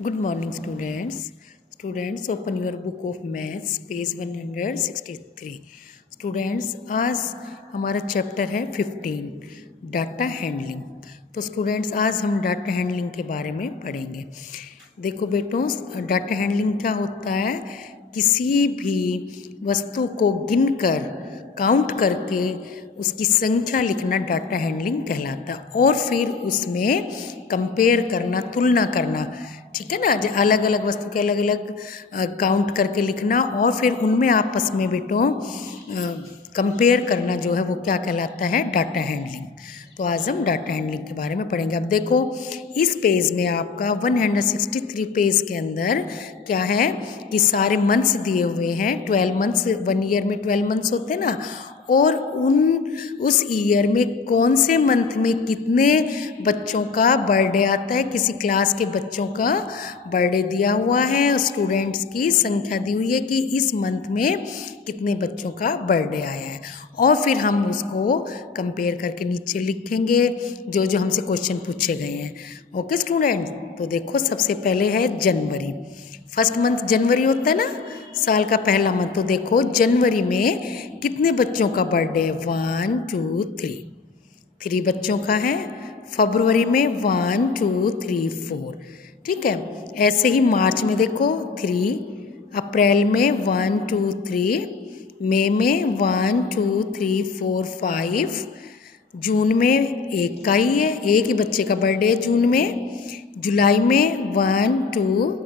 Good morning, students. Students, open your book of maths, page 163. Students, आज हमारा chapter है 15 data handling. तो students, आज हम डाटा हैंडलिंग के बारे में पढ़ेंगे। देखो बेटों, डाटा हैंडलिंग क्या होता है? किसी भी वस्तु को गिनकर काउंट करके उसकी संख्या लिखना डाटा हैंडलिंग कहलाता है, और फिर उसमें कंपेयर करना, तुलना करना, ठीक है ना। अलग अलग वस्तु के अलग अलग काउंट करके लिखना और फिर उनमें आपस में बेटों कंपेयर करना जो है वो क्या कहलाता है? Data handling. तो आज हम डाटा हैंडलिंग के बारे में पढ़ेंगे। अब देखो, इस पेज में आपका 163 पेज के अंदर क्या है कि सारे मंथ्स दिए हुए हैं। 12 मंथ्स, 1 ईयर में 12 मंथ्स होते हैं ना, और उस ईयर में कौन से मंथ में कितने बच्चों का बर्थडे आता है, किसी क्लास के बच्चों का बर्थडे दिया हुआ है, स्टूडेंट्स की संख्या दी हुई है कि इस मंथ में कितने बच्चों का बर्थडे आया है, और फिर हम उसको कंपेयर करके नीचे लिखेंगे जो जो हमसे क्वेश्चन पूछे गए हैं। ओके स्टूडेंट्स, तो देखो सबसे पहले है जनवरी। फर्स्ट मंथ जनवरी होता है ना, साल का पहला मंथ। तो देखो जनवरी में कितने बच्चों का बर्थडे है? 1 2 3 बच्चों का है। फरवरी में 1 2 3 4, ठीक है। ऐसे ही मार्च में देखो 3, अप्रैल में 1 2 3, मई में 1 2 3 4 5, जून में एक का ही है, एक ही बच्चे का बर्थडे है जून में। जुलाई में 1 2,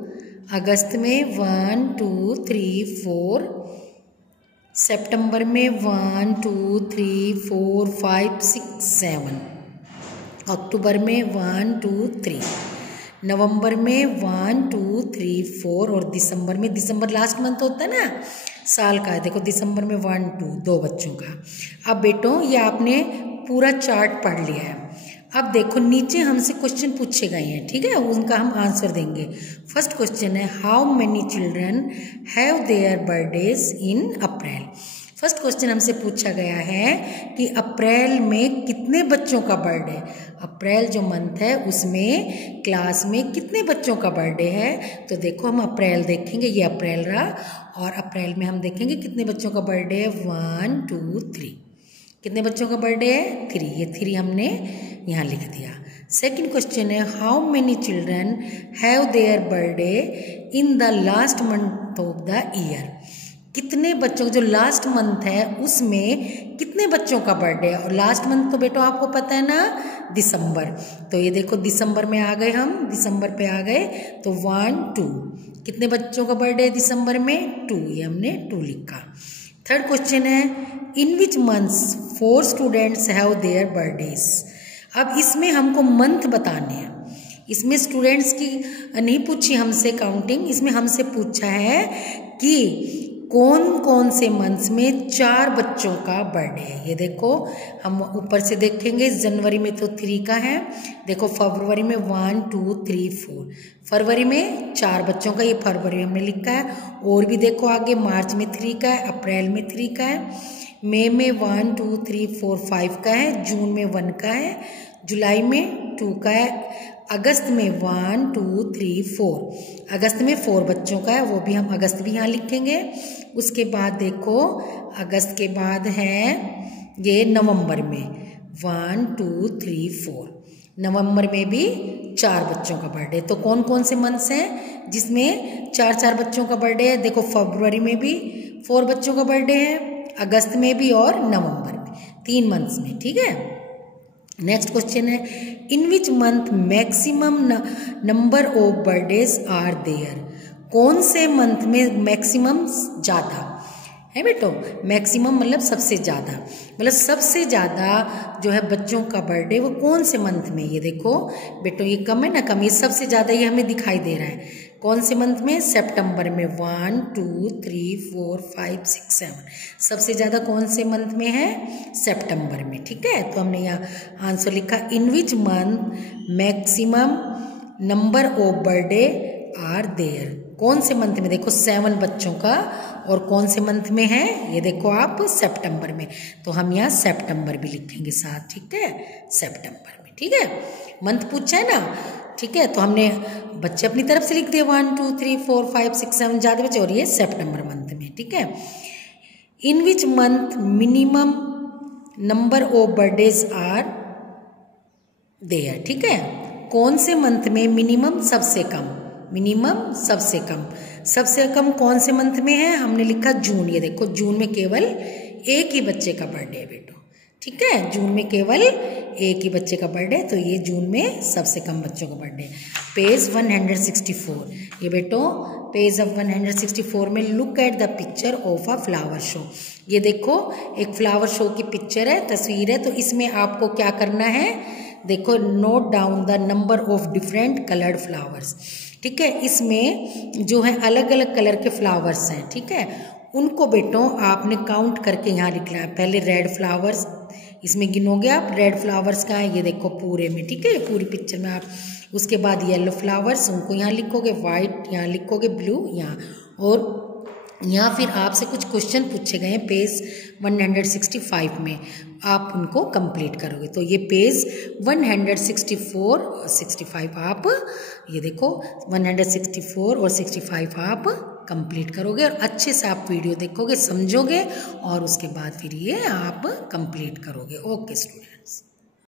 अगस्त में 1 2 3 4, सितंबर में 1 2 3 4 5 6 7, अक्टूबर में 1 2 3, नवंबर में 1 2 3 4, और दिसंबर में, दिसंबर लास्ट मंथ होता है ना साल का, देखो दिसंबर में 1 2 2 बच्चों का। अब बेटों, ये आपने पूरा चार्ट पढ़ लिया है। अब देखो नीचे हमसे क्वेश्चन पूछे गए हैं, ठीक है, उनका हम आंसर देंगे। फर्स्ट क्वेश्चन है, how many children have their birthdays in April. First question हमसे पूछा गया है कि अप्रैल में कितने बच्चों का बर्थडे, अप्रैल जो मंथ है उसमें क्लास में कितने बच्चों का बर्थडे है। तो देखो हम अप्रैल देखेंगे, ये अप्रैल रहा, और अप्रैल में हम देखेंगे कितने बच्चों का बर्थडे है। 1 2 3, कितने बच्चों का बर्थडे है? 3, ये 3 हमने यहाँ लिख दिया। सेकंड क्वेश्चन है, how many children have their birthday in the last month of the year. कितने बच्चों, जो लास्ट मंथ है उसमें कितने बच्चों का बर्थडे है। और लास्ट मंथ तो बेटो आपको पता है ना, दिसंबर। तो ये देखो दिसंबर में आ गए, हम दिसंबर पे आ गए, तो 1 2, कितने बच्चों का बर्थडे है दिसंबर में? 2, ये हमने 2 लिखा। थर्ड क्वेश्चन है, in which months 4 students have their birthdays. अब इसमें हमको मंथ बताने हैं। इसमें स्टूडेंट्स की नहीं पूछी हमसे काउंटिंग, इसमें हमसे पूछा है कि कौन कौन से मंथ्स में 4 बच्चों का बर्थडे है। ये देखो हम ऊपर से देखेंगे, जनवरी में तो 3 का है, देखो फरवरी में 1 2 3 4, फरवरी में 4 बच्चों का, ये फरवरी हमने लिखा है। और भी देखो आगे, मार्च में 3 का है, अप्रैल में 3 का है, मई में 1 2 3 4 5 का है, जून में 1 का है, जुलाई में 2 का है, अगस्त में 1 2 3 4, अगस्त में 4 बच्चों का है, वो भी हम अगस्त भी यहाँ लिखेंगे। उसके बाद देखो अगस्त के बाद है ये नवंबर में 1 2 3 4, नवंबर में भी 4 बच्चों का बर्थडे। तो कौन कौन से मंथ्स हैं जिसमें 4 बच्चों का बर्थडे है? देखो फरवरी में भी 4 बच्चों का बर्थडे है, अगस्त में भी और नवंबर में, 3 मंथ्स में, ठीक है। नेक्स्ट क्वेश्चन है, in which month maximum number of birthdays are there. कौन से मंथ में मैक्सिमम ज़्यादा है बेटो? मैक्सिमम मतलब सबसे ज़्यादा, मतलब सबसे ज़्यादा जो है बच्चों का बर्थडे वो कौन से मंथ में। ये देखो बेटो, ये कम है ना, कम, ये सबसे ज़्यादा ये हमें दिखाई दे रहा है। कौन से मंथ में? सितंबर में 1 2 3 4 5 6 7, सबसे ज़्यादा कौन से मंथ में है? सितंबर में, ठीक है। तो हमने यहाँ आंसर लिखा, in which month maximum number of birthday are there. कौन से मंथ में? देखो 7 बच्चों का, और कौन से मंथ में है? ये देखो आप सितंबर में, तो हम यहाँ सितंबर भी लिखेंगे साथ, ठीक है, सितंबर में, ठीक है। मंथ पूछा है ना, ठीक है, तो हमने बच्चे अपनी तरफ से लिख दिए 1 2 3 4 5 6 7 ज़्यादा बच्चे, और ये सितंबर मंथ में। ठीक है, in which month minimum number of birthdays are there. ठीक है, कौन से मंथ में मिनिमम सबसे कम, मिनिमम सबसे कम कौन से मंथ में है? हमने लिखा जून। ये देखो जून में केवल एक ही बच्चे का बर्थडे है बेटो। ठीक है, जून में केवल एक ही बच्चे का बर्थडे, तो ये जून में सबसे कम बच्चों का बर्थडे। पेज 164, ये बेटो पेज ऑफ 164 में look at the picture of a flower show. ये देखो एक फ्लावर शो की पिक्चर है, तस्वीर है, तो इसमें आपको क्या करना है? देखो, note down the number of different coloured flowers. ठीक है, इसमें जो है अलग अलग कलर के फ्लावर्स हैं। ठीक है, उनको बेटों आपने काउंट करके यहाँ लिखना है। पहले रेड फ्लावर्स, इसमें गिनोगे आप रेड फ्लावर्स कहाँ है? ये देखो पूरे में। ठीक है, पूरी पिक्चर में आप। उसके बाद येलो फ्लावर्स, उनको यहाँ लिखोगे, वाइट यहाँ लिखोगे, ब्लू यहाँ, और यहाँ फिर आपसे कुछ क्वेश्चन पूछे गए हैं पेज 165 में, आप उनको कंप्लीट करोगे। तो ये पेज 164 65 आप ये देखो 164 और 65 आप कंप्लीट करोगे, और अच्छे से आप वीडियो देखोगे, समझोगे, और उसके बाद फिर ये आप कंप्लीट करोगे। Okay students.